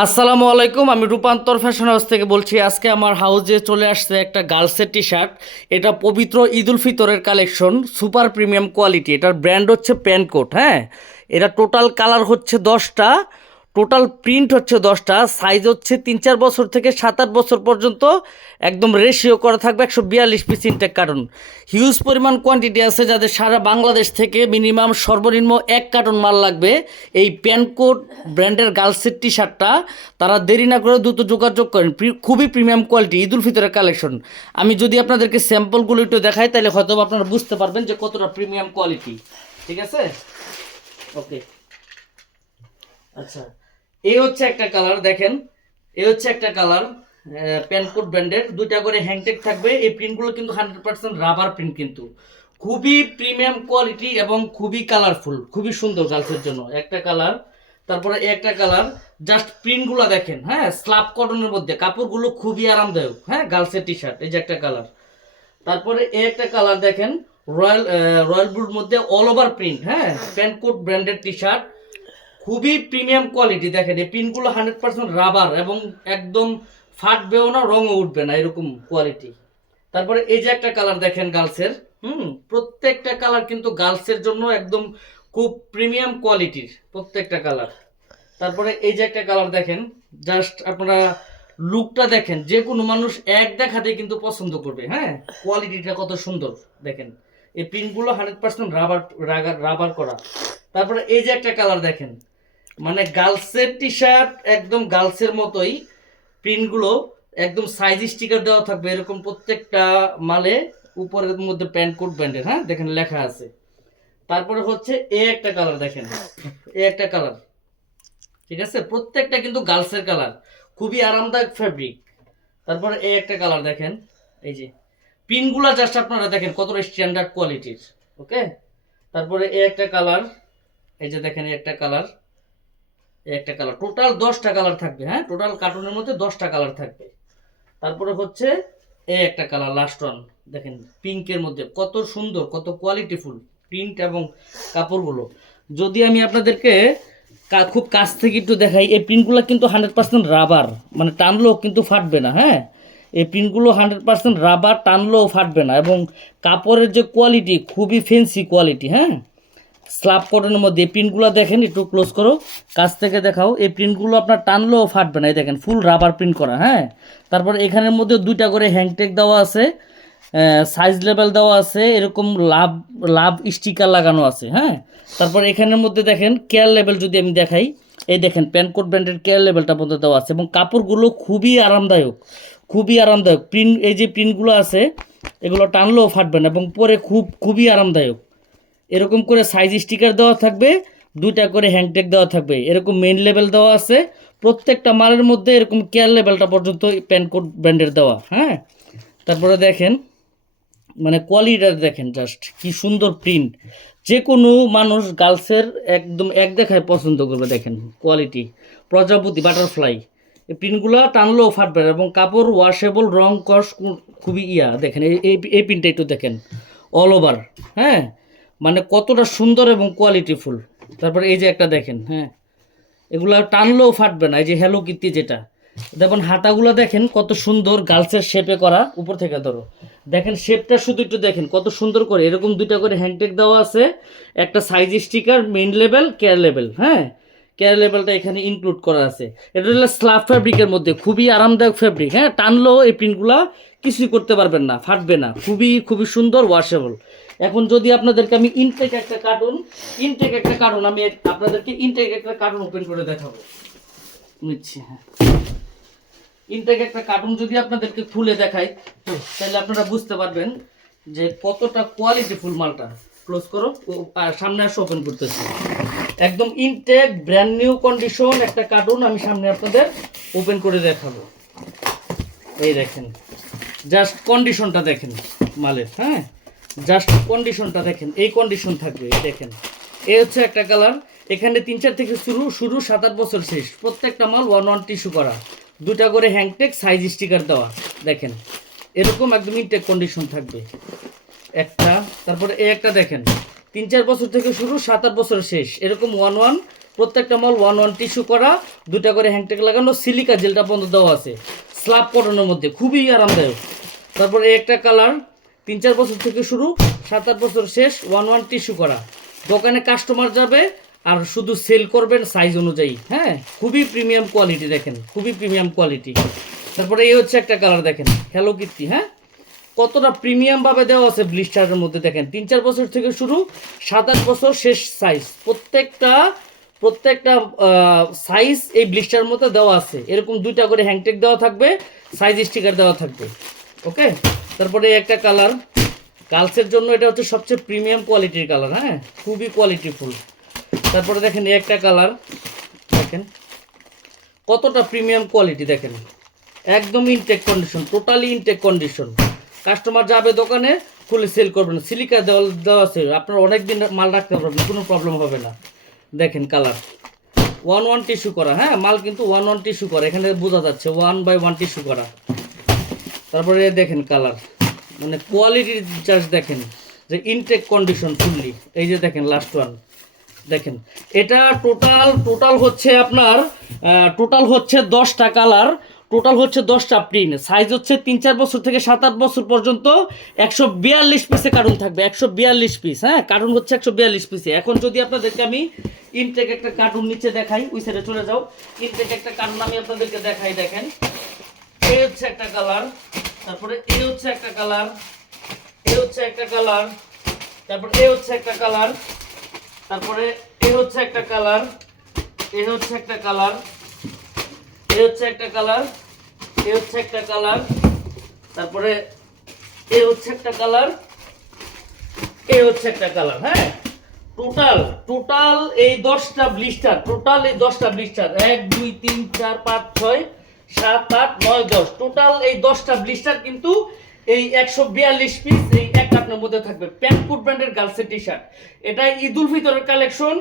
আসসালামু আলাইকুম, আমি রূপান্তর ফ্যাশন হাউস থেকে বলছি। আজকে আমার হাউজে চলে আসছে একটা গার্লসের টি শার্ট। এটা পবিত্র ঈদ উল ফিতরের কালেকশন, সুপার প্রিমিয়াম কোয়ালিটি। এটার ব্র্যান্ড হচ্ছে প্যানকোট। হ্যাঁ, এটা টোটাল কালার হচ্ছে 10টা, টোটাল প্রিন্ট হচ্ছে 10টা, সাইজ হচ্ছে 3-4 বছর থেকে 7-8 বছর পর্যন্ত। একদম রেশিও করা থাকবে 142 পিস ইনটেক কার্টন। হিউজ পরিমাণ কোয়ান্টিটি আছে, যাদের সারা বাংলাদেশ থেকে মিনিমাম সর্বনিম্ন 1 কার্টন মাল লাগবে এই প্যানকোট ব্র্যান্ডের গার্লসের টি শার্টটা। তারা দেরি না করে দ্রুত যোগাযোগ করেন। খুবই প্রিমিয়াম কোয়ালিটি, ঈদ উল ফিতরের কালেকশন। আমি যদি আপনাদেরকে স্যাম্পলগুলো একটু দেখাই, তাহলে হয়তো আপনারা বুঝতে পারবেন যে কতটা প্রিমিয়াম কোয়ালিটি। ঠিক আছে, ওকে। আচ্ছা, এই হচ্ছে একটা কালার, দেখেন। এই হচ্ছে একটা কালার, প্যানকোট ব্র্যান্ডের। দুইটা করে হ্যাংটেক থাকবে। এই প্রিন্টগুলো কিন্তু 100% রাবার প্রিন্ট, কিন্তু খুবই প্রিমিয়াম কোয়ালিটি এবং খুবই কালারফুল, খুবই সুন্দর গার্লসের জন্য একটা কালার। তারপরে একটা কালার, জাস্ট প্রিন্টগুলো দেখেন। হ্যাঁ, স্ল্যাব কটনের মধ্যে, কাপড়গুলো খুবই আরামদায়ক। হ্যাঁ, গার্লসের টি শার্ট, এই যে একটা কালার। তারপরে একটা কালার দেখেন, রয়্যাল রয়্যাল ব্লুর মধ্যে অল ওভার প্রিন্ট। হ্যাঁ, প্যানকোট ব্র্যান্ডের টি শার্ট, খুবই প্রিমিয়াম কোয়ালিটি। দেখেন এই পিনগুলো 100% রাবার এবং একদম ফাটবেও না, রঙও উঠবে না, এরকম কোয়ালিটি। তারপরে এই যে একটা কালার দেখেন গার্লসের। প্রত্যেকটা কালার কিন্তু গার্লসের জন্য একদম খুব প্রিমিয়াম কোয়ালিটির প্রত্যেকটা কালার। তারপরে এই যে একটা কালার দেখেন, জাস্ট আপনারা লুকটা দেখেন, যে কোনো মানুষ এক দেখাতে কিন্তু পছন্দ করবে। হ্যাঁ, কোয়ালিটিটা কত সুন্দর দেখেন। এই প্রিন্টগুলো 100% রাবার রাবার করা। তারপরে এই যে একটা কালার দেখেন, মানে গার্লসের টি শার্ট একদম গার্লসের মতোই প্রিন্টগুলো, একদম সাইজ স্টিকার দেওয়া থাকবে এরকম প্রত্যেকটা মালে। উপরের মধ্যে প্যান্টকোট ব্র্যান্ডের, হ্যাঁ দেখেন লেখা আছে। তারপরে হচ্ছে এই একটা কালার দেখেন, এই একটা কালার। ঠিক আছে, প্রত্যেকটা কিন্তু গার্লসের কালার, খুবই আরামদায়ক ফ্যাব্রিক। তারপরে এই একটা কালার দেখেন, এই যে পিনগুলা জাস্ট আপনারা দেখেন কতটা স্ট্যান্ডার্ড কোয়ালিটির। ওকে। তারপরে এই একটা কালার, এই যে দেখেন এই একটা কালার, এই একটা কালার। টোটাল 10টা কালার থাকবে। হ্যাঁ, টোটাল কার্টুনের মধ্যে 10টা কালার থাকবে। তারপরে হচ্ছে এই একটা কালার, লাস্ট ওয়ান। দেখেন পিঙ্কের মধ্যে কত সুন্দর, কত কোয়ালিটিফুল প্রিন্ট এবং কাপড়গুলো। যদি আমি আপনাদেরকে খুব কাছ থেকে একটু দেখাই, এই প্রিন্টগুলো কিন্তু 100% রাবার, মানে টানলেও কিন্তু ফাটবে না। হ্যাঁ, এই প্রিন্টগুলো 100% রাবার, টানলেও ফাটবে না। এবং কাপড়ের যে কোয়ালিটি, খুবই ফেন্সি কোয়ালিটি। হ্যাঁ, স্ল্যাব কটনের মধ্যে এই প্রিন্টগুলো দেখেন, একটু ক্লোজ করো, কাছ থেকে দেখাও। এই প্রিন্টগুলো আপনার টানলেও ফাটবে না, এই দেখেন ফুল রাবার প্রিন্ট করা। হ্যাঁ, তারপর এখানের মধ্যে দুইটা করে হ্যাংটেক দেওয়া আছে, সাইজ লেভেল দেওয়া আছে, এরকম লাভ লাভ স্টিকার লাগানো আছে। হ্যাঁ, তারপর এখানের মধ্যে দেখেন কেয়ার লেভেল যদি আমি দেখাই, এই দেখেন প্যানকোট ব্র্যান্ডের কেয়ার লেভেলটা পর্যন্ত দেওয়া আছে। এবং কাপড়গুলো খুবই আরামদায়ক, খুবই আরামদায়ক। প্রিন্ট, এই যে প্রিন্টগুলো আছে, এগুলো টানলেও ফাটবে না এবং পরে খুবই আরামদায়ক। এরকম করে সাইজ স্টিকার দেওয়া থাকবে, দুইটা করে হ্যাংটেক দেওয়া থাকবে, এরকম মেইন লেভেল দেওয়া আছে। প্রত্যেকটা মালের মধ্যে এরকম কেয়ার লেভেলটা পর্যন্ত প্যানকোট ব্র্যান্ডের দেওয়া। হ্যাঁ, তারপরে দেখেন, মানে কোয়ালিটিটা দেখেন, জাস্ট কি সুন্দর প্রিন্ট। যে কোনো মানুষ গার্লসের একদম এক দেখায় পছন্দ করবে। দেখেন কোয়ালিটি, প্রজাপতি, বাটারফ্লাই। এই প্রিন্টগুলো টানলেও ফাটবে না এবং কাপড় ওয়াশেবল, রং কস খুবই দেখেন এই প্রিন্টটা একটু দেখেন, অল ওভার। হ্যাঁ, মানে কতটা সুন্দর এবং কোয়ালিটিফুল। তারপরে এই যে একটা দেখেন, হ্যাঁ এগুলো টানলেও ফাটবে না। এই যে হ্যালো কিটি যেটা, দেখুন হাতাগুলো দেখেন কত সুন্দর গার্লসের শেপে করা। উপর থেকে ধরো, দেখেন শেপটা শুধু একটু দেখেন কত সুন্দর করে। এরকম দুইটা করে হ্যান্ডটেক দেওয়া আছে, একটা size sticker, main level, care level. হ্যাঁ, কেয়ার লেভেলটা এখানে ইনক্লুড করা আছে। এটা হলো স্ল্যাব ফ্যাব্রিকের মধ্যে, খুবই আরামদায়ক ফ্যাব্রিক। হ্যাঁ, টানলেও এই প্রিন্টগুলো কিছুই করতে পারবেন না, ফাটবে না, খুবই খুবই সুন্দর, ওয়াশেবল। এখন যদি আপনাদেরকে আমি ইনটেক একটা কার্টুন আমি আপনাদেরকে ইনটেক একটা কার্টুন ওপেন করে দেখাবো নিচ্ছি। হ্যাঁ, ইনটেক একটা কার্টুন যদি আপনাদেরকে খুলে দেখাই, তাহলে আপনারা বুঝতে পারবেন যে কতটা কোয়ালিটিফুল মালটা। ক্লোজ করো, সামনে আসো, ওপেন করতেছি। একদম ইনটেক ব্র্যান্ড নিউ কন্ডিশন একটা কার্টুন আমি সামনে আপনাদের ওপেন করে দেখাবো। এই দেখেন, জাস্ট কন্ডিশনটা দেখেন মালের। হ্যাঁ, জাস্ট কন্ডিশনটা দেখেন, এই কন্ডিশন থাকবে। দেখেন, এই হচ্ছে একটা কালার। এখানে 3-4 থেকে শুরু 7-8 বছর শেষ। প্রত্যেকটা মাল 1-1 টিস্যু করা, দুটা করে হ্যাংটেক, সাইজ স্টিকার দেওয়া। দেখেন এরকম একদম ইনটেক কন্ডিশন থাকবে একটা। তারপরে এই একটা দেখেন, 3-4 বছর থেকে শুরু, 7-8 বছর শেষ, এরকম 1-1 প্রত্যেকটা মাল 1 টিস্যু করা, 2টা করে হ্যাংটেক লাগানো, সিলিকা জেলটা বন্ধ দেওয়া আছে স্ল্যাব কটনের মধ্যে, খুবই আরামদায়ক। তারপরে একটা কালার 3-4 বছর থেকে শুরু, 7-8 বছর শেষ, 1 টিস্যু করা। দোকানে কাস্টমার যাবে আর শুধু সেল করবেন সাইজ অনুযায়ী। হ্যাঁ, খুবই প্রিমিয়াম কোয়ালিটি, দেখেন খুবই প্রিমিয়াম কোয়ালিটি। তারপরে এই হচ্ছে একটা কালার, দেখেন হ্যালো কিটি। হ্যাঁ, কতটা প্রিমিয়াম ভাবে দেওয়া আছে ব্লিস্টারের মধ্যে, দেখেন 3-4 বছর থেকে শুরু, 7-8 বছর শেষ সাইজ, প্রত্যেকটা সাইজ এই ব্লিস্টারের মধ্যে দেওয়া আছে। এরকম 2টা করে হ্যাংটেক দেওয়া থাকবে, সাইজ স্টিকার দেওয়া থাকবে। ওকে, তারপরে একটা কালার গার্লসের জন্য, এটা হচ্ছে সবচেয়ে প্রিমিয়াম কোয়ালিটির কালার। হ্যাঁ, খুবই কোয়ালিটিফুল। তারপরে দেখেন এই একটা কালার, দেখেন কতটা প্রিমিয়াম কোয়ালিটি, দেখেন একদম intact condition, totally intact condition. Customer যাবে দোকানে খুলে সেল করবেন, সিলিকা দেওয়া আছে, আপনারা অনেক দিন মাল রাখতে পারবেন, কোনো প্রবলেম হবে না। দেখেন কালার 1 টিস্যু করা। হ্যাঁ, মাল কিন্তু 1 টিস্যু করা, এখানে বোঝা যাচ্ছে 1/1 টিস্যু করা। তারপরে দেখেন কালার, মানে কোয়ালিটি জাস্ট দেখেন যে ইনটেক কন্ডিশন ফুললি। এই যে দেখেন লাস্ট ওয়ান, দেখেন এটা টোটাল হচ্ছে আপনার টোটাল হচ্ছে 10টা কালার, টোটাল হচ্ছে 10টা প্রিন্ট, সাইজ হচ্ছে 3-4 বছর থেকে 7-8 বছর পর্যন্ত। 142 পিসে কার্টুন থাকবে, 142 পিস। হ্যাঁ, কার্টুন হচ্ছে 142 পিসে। এখন যদি আপনাদেরকে আমি ইনটেক একটা কার্টুন নিচে দেখাই, ওই সাইডে চলে যাও, ইনটেক একটা কার্টুন আমি আপনাদেরকে দেখাই। দেখেন এই হচ্ছে একটা কালার, তারপরে এই হচ্ছে একটা কালার, এই হচ্ছে একটা কালার, তারপরে এই হচ্ছে একটা কালার, তারপরে এই হচ্ছে একটা কালার, এই হচ্ছে একটা কালার, এই হচ্ছে একটা কালার, এই হচ্ছে একটা কালার, তারপরে এই হচ্ছে একটা কালার, এই হচ্ছে একটা কালার। হ্যাঁ, টোটাল এই 10টা ব্লিস্টার, টোটাল এই 10টা ব্লিস্টার 1 2 3 4 5 6 7 8 9 10, টোটাল এই 10টা ব্লিস্টার কিন্তু এই 142 পিস এই এক কার্টনের মধ্যে থাকবে। প্যান্টকুট ব্র্যান্ডের গার্লসের টি শার্ট, এটা ঈদ উল ফিতরের কালেকশন,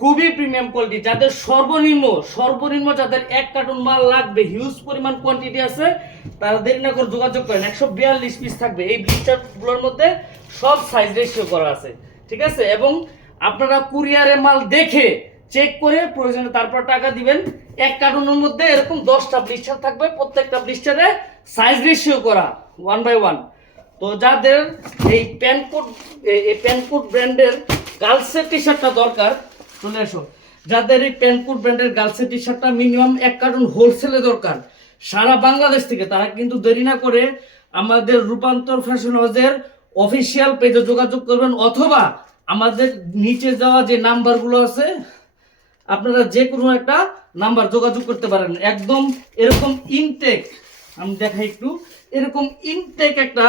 খুবই প্রিমিয়াম কোয়ালিটি। যাদের সর্বনিম্ন যাদের এক কার্টন মাল লাগবে, হিউজ পরিমাণ কোয়ান্টিটি আছে, তারা দেরি না করে যোগাযোগ করেন। 142 পিস থাকবে এই ব্লিস্টারগুলোর মধ্যে, সব সাইজ রেশিও করা আছে, ঠিক আছে। এবং আপনারা কুরিয়ারে মাল দেখে চেক করে প্রয়োজনে তারপর টাকা দিবেন। এক কার্টনের মধ্যে এরকম 10টা ব্লিস্টার থাকবে, প্রত্যেকটা ব্লিস্টারে সাইজ রেশিও করা 1/1। তো যাদের এই প্যান্টকুট ব্র্যান্ডের গার্লসের টি শার্টটা দরকার, চলে এসো। যাদের এই প্যান্টকুট ব্র্যান্ডের গার্লসের টি শার্টটা মিনিমাম 1 কার্টন হোলসেলে দরকার সারা বাংলাদেশ থেকে, তারা কিন্তু দেরি না করে আমাদের রূপান্তর ফ্যাশন হাউসের অফিসিয়াল পেজে যোগাযোগ করবেন, অথবা আমাদের নিচে যাওয়া যে নাম্বারগুলো আছে, আপনারা যে কোনো একটা নাম্বার যোগাযোগ করতে পারেন। একদম এরকম ইনটেক, আমি দেখাই একটু, এরকম ইনটেক একটা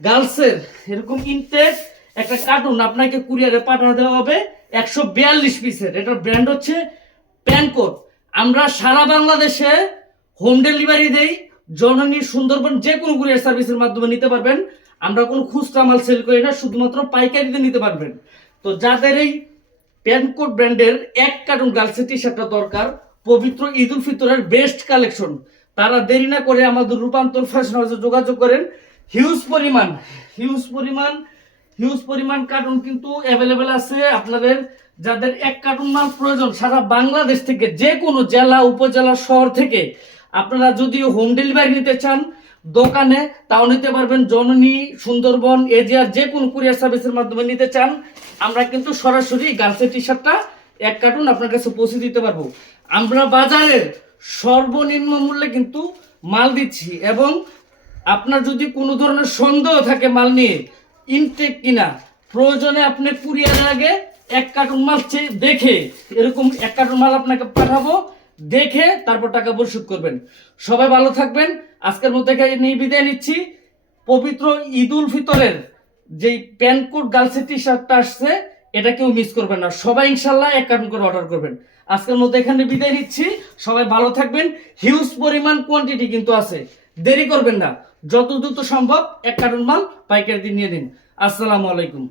গার্লসের এরকম ইনটেক একটা কার্টুন আপনাকে কুরিয়ারে পাঠিয়ে দেওয়া হবে 142 পিসের। এটার ব্র্যান্ড হচ্ছে প্যানকোট। আমরা সারা বাংলাদেশে হোম ডেলিভারি দেই, জননী, সুন্দরবন, যে কোনো কুরিয়ার সার্ভিসের মাধ্যমে নিতে পারবেন। আমরা কোনো খুচরা মাল সেল করি না, শুধুমাত্র পাইকারিতে নিতে পারবেন। তো যাদের এই প্যানকোট ব্র্যান্ডের 1 কার্টুন গার্লসের টি শার্টটা দরকার, পবিত্র ঈদ উল ফিতরের বেস্ট কালেকশন, তারা দেরি না করে আমাদের রূপান্তর ফ্যাশন হাউসে যোগাযোগ করেন। হিউজ পরিমাণ কার্টুন কিন্তু অ্যাভেলেবেল আছে আপনাদের। যাদের 1 কার্টুন মাল প্রয়োজন সারা বাংলাদেশ থেকে, যে কোনো জেলা, উপজেলা, শহর থেকে, আপনারা যদি হোম ডেলিভারি নিতে চান দোকানে, তাও নিতে পারবেন। জননী, সুন্দরবন, এজিআর, যে কোনো কুরিয়ার সার্ভিসের মাধ্যমে নিতে চান, আমরা কিন্তু সরাসরি গার্লসের টি শার্টটা 1 কার্টুন আপনার কাছে পৌঁছে দিতে পারবো। আমরা বাজারের সর্বনিম্ন মূল্যে কিন্তু মাল দিচ্ছি। এবং আপনার যদি কোনো ধরনের সন্দেহ থাকে মাল নিয়ে, ইনটেক কিনা, প্রয়োজনে আপনি কুরিয়ারের আগে 1 কার্টুন মাল দেখে, এরকম 1 কার্টুন মাল আপনাকে পাঠাবো, দেখে তারপর টাকা পরিশোধ করবেন। সবাই ভালো থাকবেন। আজকের মধ্যে নিয়ে বিদায় নিচ্ছি। পবিত্র ঈদ উল ফিতরের যেই প্যান্টকোট গার্লসের টি শার্টটা আসছে, এটা কেউ মিস করবেন না। সবাই ইনশাল্লাহ 1 কার্টুন করে অর্ডার করবেন। আজকের মধ্যে এখানে বিদায় নিচ্ছি। সবাই ভালো থাকবেন। হিউজ পরিমাণ কোয়ান্টিটি কিন্তু আছে, দেরি করবেন না, যত দ্রুত সম্ভব 1 কার্টুন মাল পাইকারি দিয়ে নিয়ে দিন। আসসালামু আলাইকুম।